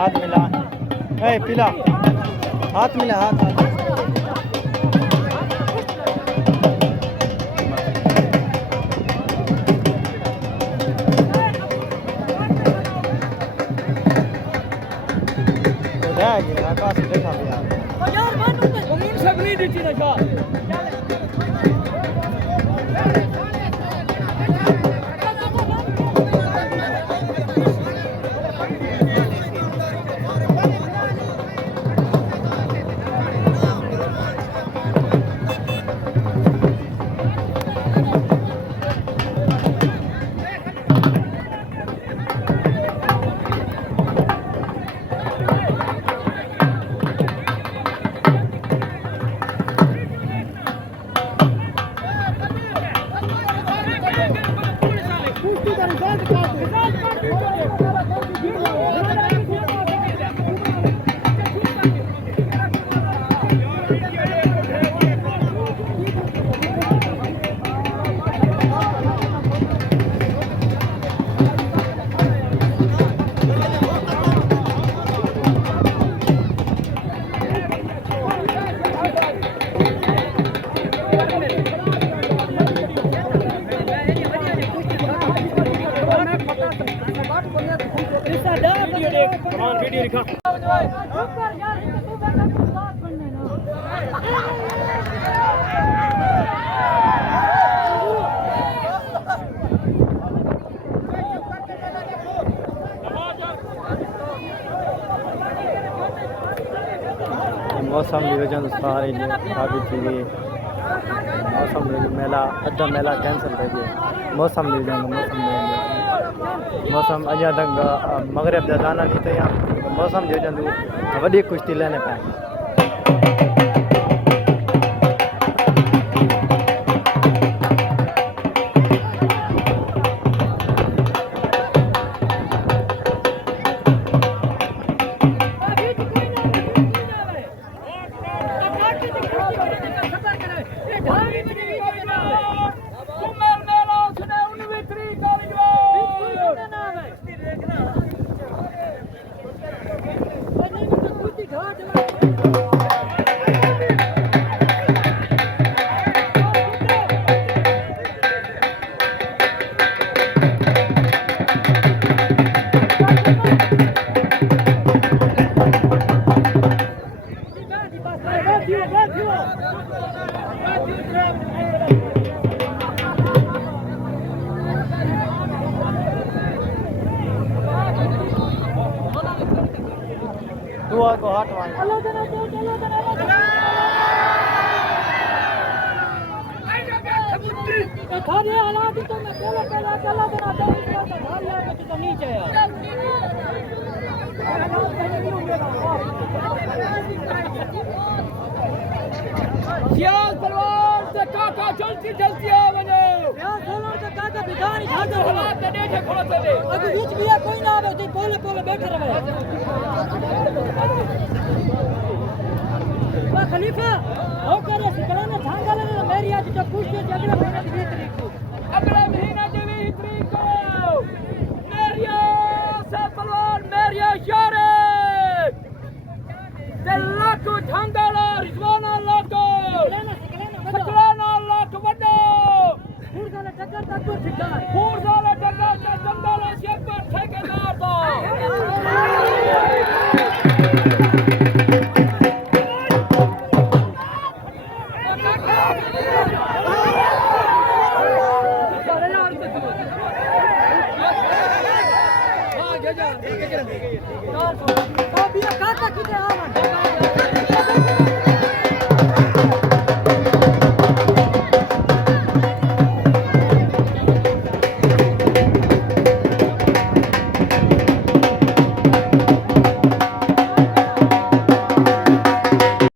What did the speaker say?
हाथ मिला ए पिला हाथ मिला हाथ आकाश देखा यार मानो तो घूमन सगली दिखी देखा वीडियो दिखा मौसम की वजह से सारे काफ़ी चीज़ें मौसम मेला अद्धा मेला कैंसिल रह गया मौसम की वजह मौसम अजा तक मगरब का दाना नहीं थे यहाँ मौसम की वजह वही कुश्ती लेने पाए दुआ को हाथ खाने हालात तो मैं पहला चला देना तो नीचे यार परवार से काका चलती चलती आ बनो यार सोलर से काका बिगाड़ी हाथ हालात ने देखे खड़ा चले अभी बीच भी कोई ना आवे तो बोले बोले बैठे रहे वाह खलीफा हो करे सिकलाना झांगा ले मेरी आज तो पूछ के अगले महीने की 20 तारीख को मेरिया से पलवान मेरिया यारे दिल्ला को झांगा रिजवाना लाको सिकलाना लाको वडो फूरदाले टक्कर तक को ठिकान फूरदाले टक्कर का जंगल से पर ठेकेदार दो काका किथे आवन